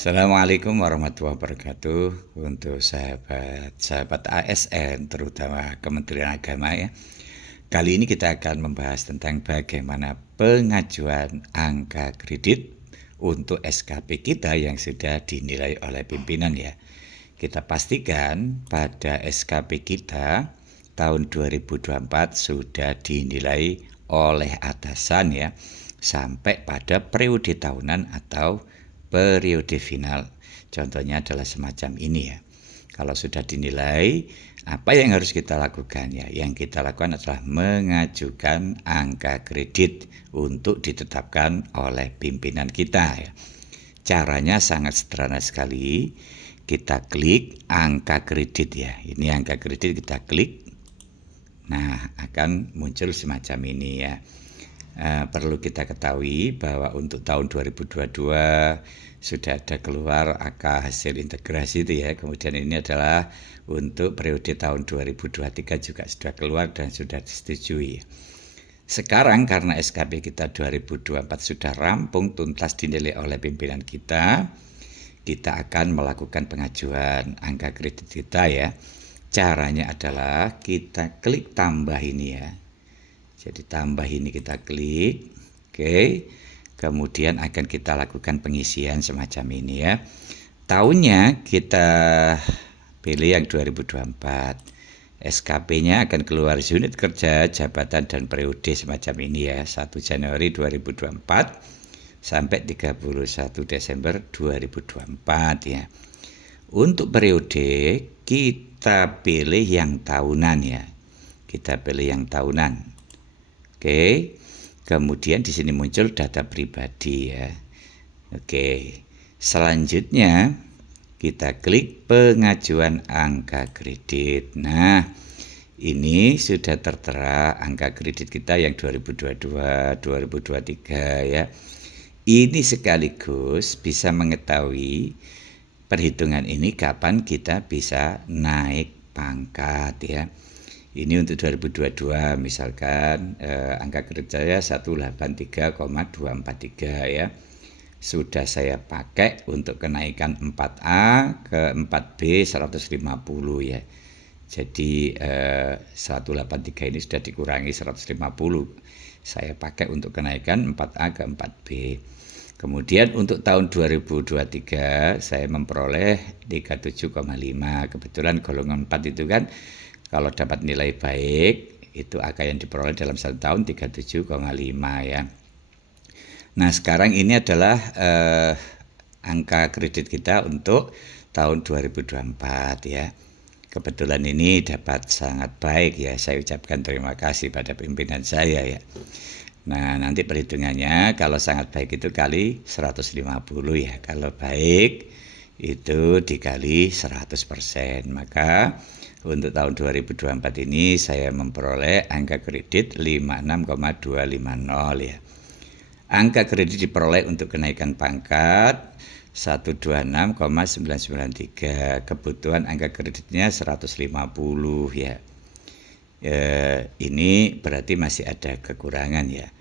Assalamualaikum warahmatullahi wabarakatuh. Untuk sahabat ASN, terutama Kementerian Agama ya. Kali ini kita akan membahas tentang bagaimana pengajuan angka kredit untuk SKP kita yang sudah dinilai oleh pimpinan ya. Kita pastikan pada SKP kita tahun 2024 sudah dinilai oleh atasan ya, sampai pada periode tahunan atau periode final. Contohnya adalah semacam ini ya. Kalau sudah dinilai, apa yang harus kita lakukan ya? Yang kita lakukan adalah mengajukan angka kredit untuk ditetapkan oleh pimpinan kita ya. Caranya sangat sederhana sekali. Kita klik angka kredit ya. Ini angka kredit, kita klik. Nah, akan muncul semacam ini ya. Perlu kita ketahui bahwa untuk tahun 2022 sudah ada keluar angka hasil integrasi itu ya. Kemudian ini adalah untuk periode tahun 2023 juga sudah keluar dan sudah disetujui. Sekarang karena SKP kita 2024 sudah rampung tuntas dinilai oleh pimpinan kita akan melakukan pengajuan angka kredit kita ya. Caranya adalah kita klik tambah ini ya. Jadi tambah ini kita klik, oke. Kemudian akan kita lakukan pengisian semacam ini ya. Tahunnya kita pilih yang 2024. SKP-nya akan keluar unit kerja, jabatan dan periode semacam ini ya. 1 Januari 2024 sampai 31 Desember 2024 ya. Untuk periode kita pilih yang tahunan ya. Kita pilih yang tahunan. Oke, kemudian di sini muncul data pribadi ya. Oke, selanjutnya kita klik pengajuan angka kredit. Nah, ini sudah tertera angka kredit kita yang 2022, 2023 ya. Ini sekaligus bisa mengetahui perhitungan ini kapan kita bisa naik pangkat ya. Ini untuk 2022 misalkan angka kerjanya 183,243 ya. Sudah saya pakai untuk kenaikan 4A ke 4B 150 ya. Jadi 183 ini sudah dikurangi 150. Saya pakai untuk kenaikan 4A ke 4B. Kemudian untuk tahun 2023 saya memperoleh 37,5. Kebetulan golongan 4 itu kan kalau dapat nilai baik, itu angka yang diperoleh dalam 1 tahun 37,5 ya. Nah sekarang ini adalah angka kredit kita untuk tahun 2024 ya. Kebetulan ini dapat sangat baik ya, saya ucapkan terima kasih pada pimpinan saya ya. Nah nanti perhitungannya kalau sangat baik itu kali 150 ya. Kalau baik itu dikali 100%. Maka untuk tahun 2024 ini saya memperoleh angka kredit 56,250 ya. Angka kredit diperoleh untuk kenaikan pangkat 126,993. Kebutuhan angka kreditnya 150 ya. Ini berarti masih ada kekurangan ya.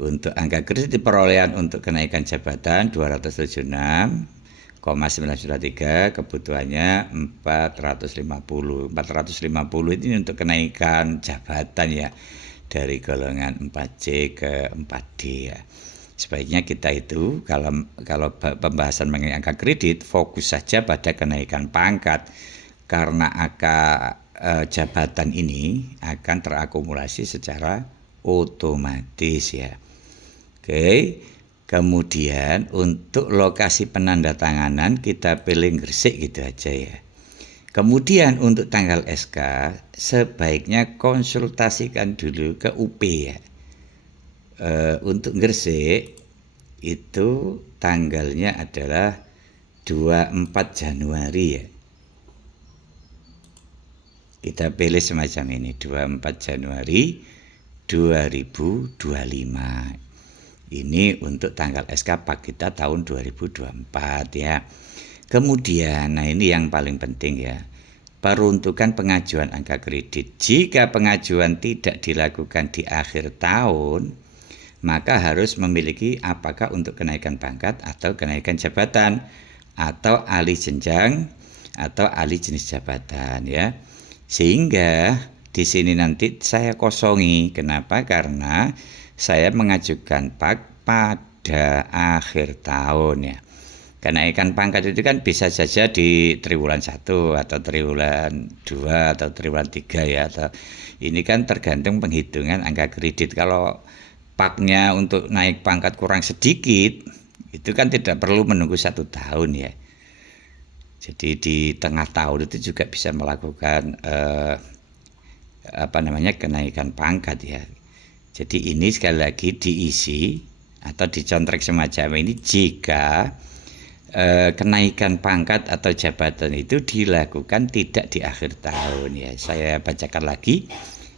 Untuk angka kredit perolehan untuk kenaikan jabatan 276,993, kebutuhannya 450. 450 ini untuk kenaikan jabatan ya, dari golongan 4C ke 4D ya. Sebaiknya kita itu kalau pembahasan mengenai angka kredit fokus saja pada kenaikan pangkat, karena angka jabatan ini akan terakumulasi secara otomatis ya. Oke. Kemudian untuk lokasi penandatanganan kita pilih Gresik gitu aja ya. Kemudian untuk tanggal SK sebaiknya konsultasikan dulu ke UP ya. Untuk Gresik itu tanggalnya adalah 24 Januari ya. Kita pilih semacam ini 24 Januari 2025. Ini untuk tanggal SK PAK kita tahun 2024 ya. Kemudian, nah ini yang paling penting ya. Peruntukan pengajuan angka kredit. Jika pengajuan tidak dilakukan di akhir tahun, maka harus memiliki apakah untuk kenaikan pangkat atau kenaikan jabatan. atau alih jenjang atau alih jenis jabatan ya. Sehingga di sini nanti saya kosongi. Kenapa? Karena saya mengajukan pada akhir tahun ya. Kenaikan pangkat itu kan bisa saja di triwulan 1 atau triwulan 2 atau triwulan 3 ya. Atau ini kan tergantung penghitungan angka kredit. Kalau paknya untuk naik pangkat kurang sedikit, itu kan tidak perlu menunggu 1 tahun ya. Jadi di tengah tahun itu juga bisa melakukan kenaikan pangkat ya. Jadi ini sekali lagi diisi atau dicontrek semacam ini jika kenaikan pangkat atau jabatan itu dilakukan tidak di akhir tahun ya. Saya bacakan lagi,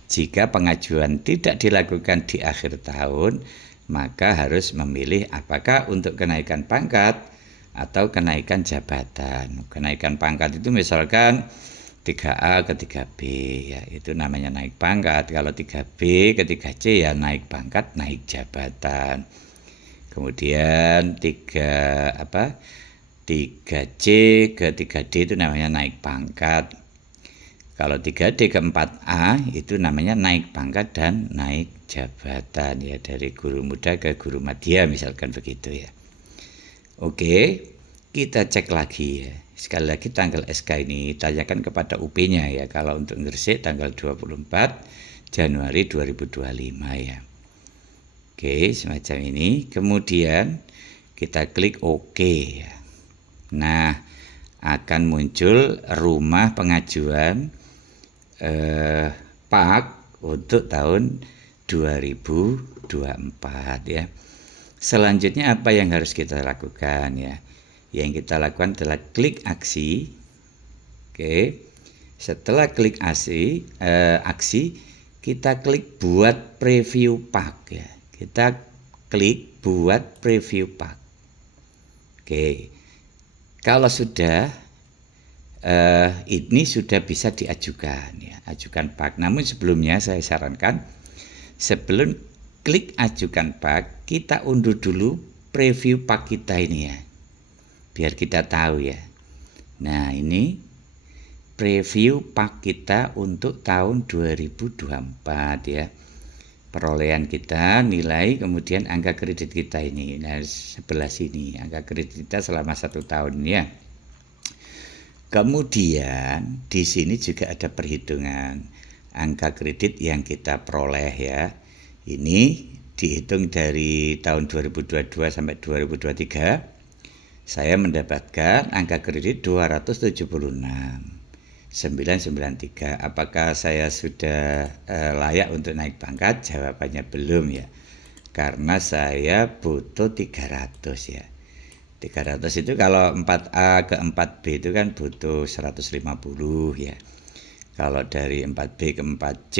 jika pengajuan tidak dilakukan di akhir tahun, maka harus memilih apakah untuk kenaikan pangkat atau kenaikan jabatan. Kenaikan pangkat itu misalkan 3A ke 3B ya, itu namanya naik pangkat. Kalau 3B ke 3C ya naik pangkat, naik jabatan. Kemudian 3C ke 3D itu namanya naik pangkat. Kalau 3D ke 4A itu namanya naik pangkat dan naik jabatan ya, dari guru muda ke guru madya misalkan begitu ya. Oke, kita cek lagi ya. Sekali lagi tanggal SK ini tanyakan kepada UP-nya ya. Kalau untuk Gresik tanggal 24 Januari 2025 ya. Oke, semacam ini. Kemudian kita klik OK ya. Nah, akan muncul rumah pengajuan PAK untuk tahun 2024 ya. Selanjutnya apa yang harus kita lakukan ya? Yang kita lakukan adalah klik aksi. Oke. Setelah klik aksi, kita klik buat preview PAK ya. Kita klik buat preview PAK. Oke. Kalau sudah ini sudah bisa diajukan ya, ajukan PAK. Namun sebelumnya saya sarankan sebelum klik ajukan PAK, kita unduh dulu preview PAK kita ini ya, biar kita tahu ya. Nah, ini preview PAK kita untuk tahun 2024 ya. Perolehan kita, nilai, kemudian angka kredit kita ini. Nah, sebelah sini angka kredit kita selama 1 tahun ya. Kemudian di sini juga ada perhitungan angka kredit yang kita peroleh ya. Ini dihitung dari tahun 2022 sampai 2023. Saya mendapatkan angka kredit 276.993. Apakah saya sudah layak untuk naik pangkat? Jawabannya belum ya. Karena saya butuh 300 ya. 300 itu kalau 4A ke 4B itu kan butuh 150 ya. Kalau dari 4B ke 4C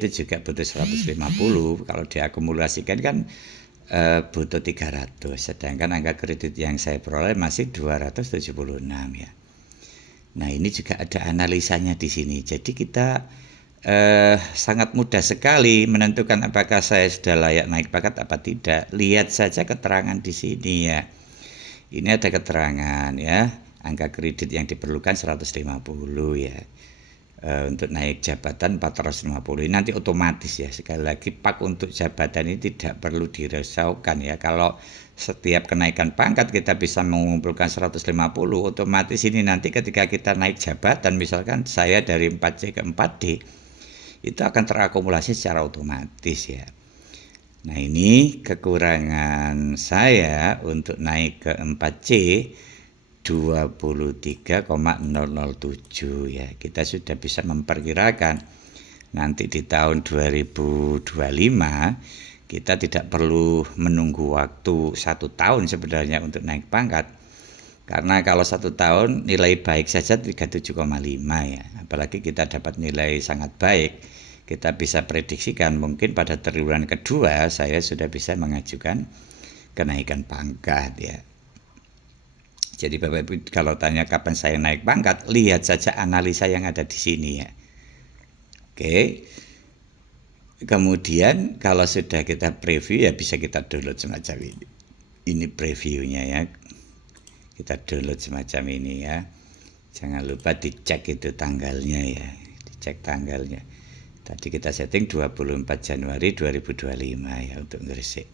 itu juga butuh 150. Kalau diakumulasikan kan butuh 300. Sedangkan angka kredit yang saya peroleh masih 276 ya. Nah, ini juga ada analisanya di sini. Jadi kita sangat mudah sekali menentukan apakah saya sudah layak naik pangkat apa tidak. Lihat saja keterangan di sini ya. Ini ada keterangan ya, angka kredit yang diperlukan 150 ya. Untuk naik jabatan 450. Ini nanti otomatis ya. Sekali lagi PAK untuk jabatan ini tidak perlu dirisaukan ya. Kalau setiap kenaikan pangkat kita bisa mengumpulkan 150, otomatis ini nanti ketika kita naik jabatan, misalkan saya dari 4C ke 4D, itu akan terakumulasi secara otomatis ya. Nah, ini kekurangan saya untuk naik ke 4C 23,007 ya. Kita sudah bisa memperkirakan nanti di tahun 2025 kita tidak perlu menunggu waktu 1 tahun sebenarnya untuk naik pangkat. Karena kalau 1 tahun nilai baik saja 37,5 ya. Apalagi kita dapat nilai sangat baik, kita bisa prediksikan mungkin pada triwulan kedua saya sudah bisa mengajukan kenaikan pangkat ya. Jadi Bapak Ibu kalau tanya kapan saya naik pangkat, lihat saja analisa yang ada di sini ya. Oke. Kemudian kalau sudah kita preview ya bisa kita download semacam ini. Ini previewnya ya. Kita download semacam ini ya. Jangan lupa dicek itu tanggalnya ya. Dicek tanggalnya. Tadi kita setting 24 Januari 2025 ya untuk Gresik.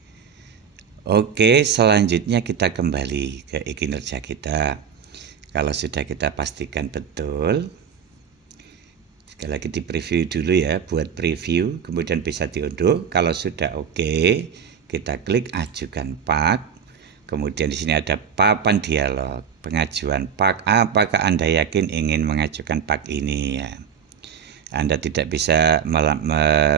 Oke, selanjutnya kita kembali ke kinerja kita. Kalau sudah kita pastikan betul, sekali lagi di preview dulu ya, buat preview, kemudian bisa diunduh. Kalau sudah oke, kita klik ajukan pak. Kemudian di sini ada papan dialog, pengajuan pak. Apakah Anda yakin ingin mengajukan pak ini ya? Anda tidak bisa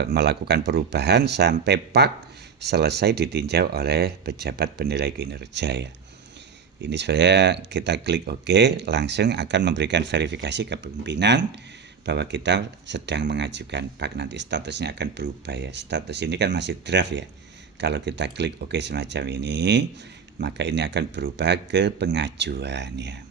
melakukan perubahan sampai pak selesai ditinjau oleh pejabat penilai kinerja ya. Ini sebenarnya kita klik OK, langsung akan memberikan verifikasi ke pimpinan bahwa kita sedang mengajukan pak. Nanti statusnya akan berubah ya. Status ini kan masih draft ya. Kalau kita klik OK semacam ini, maka ini akan berubah ke pengajuan ya.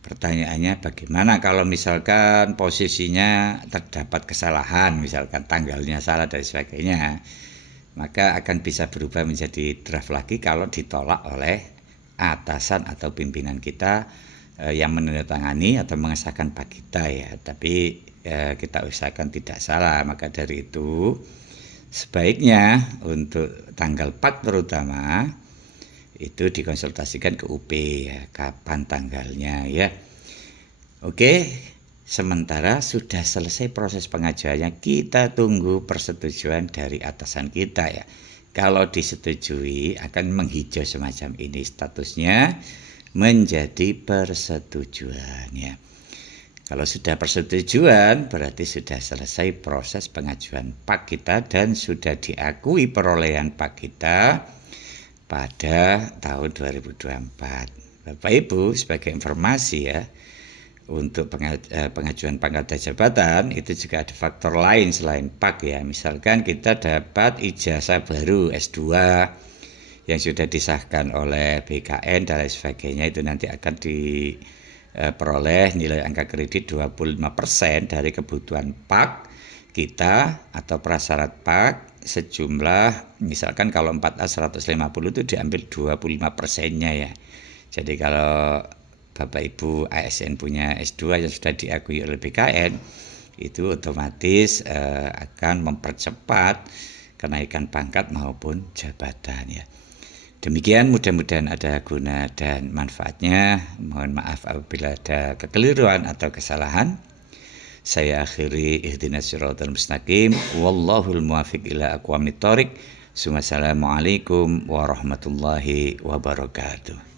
Pertanyaannya bagaimana kalau misalkan posisinya terdapat kesalahan, misalkan tanggalnya salah dan sebagainya, maka akan bisa berubah menjadi draft lagi kalau ditolak oleh atasan atau pimpinan kita yang menandatangani atau mengesahkan pak kita ya. Tapi kita usahakan tidak salah. Maka dari itu sebaiknya untuk tanggal pak terutama itu dikonsultasikan ke UP ya, kapan tanggalnya ya. Oke, sementara sudah selesai proses pengajuannya, kita tunggu persetujuan dari atasan kita ya. Kalau disetujui akan menghijau semacam ini, statusnya menjadi persetujuan ya. Kalau sudah persetujuan berarti sudah selesai proses pengajuan pak kita dan sudah diakui perolehan pak kita pada tahun 2024. Bapak Ibu, sebagai informasi ya, untuk pengajuan pangkat jabatan itu juga ada faktor lain selain pak ya. Misalkan kita dapat ijazah baru S2 yang sudah disahkan oleh BKN dan lain sebagainya, itu nanti akan diperoleh nilai angka kredit 25% dari kebutuhan pak kita atau prasyarat pak sejumlah, misalkan kalau 4A 150 itu diambil 25%-nya ya. Jadi kalau Bapak Ibu ASN punya S2 yang sudah diakui oleh BKN, itu otomatis akan mempercepat kenaikan pangkat maupun jabatan ya. Demikian, mudah-mudahan ada guna dan manfaatnya. Mohon maaf apabila ada kekeliruan atau kesalahan. Saya akhiri ihdinas siratal mustaqim, wallahul muwaffiq ila aqwamit thoriq. Assalamualaikum warahmatullahi wabarakatuh.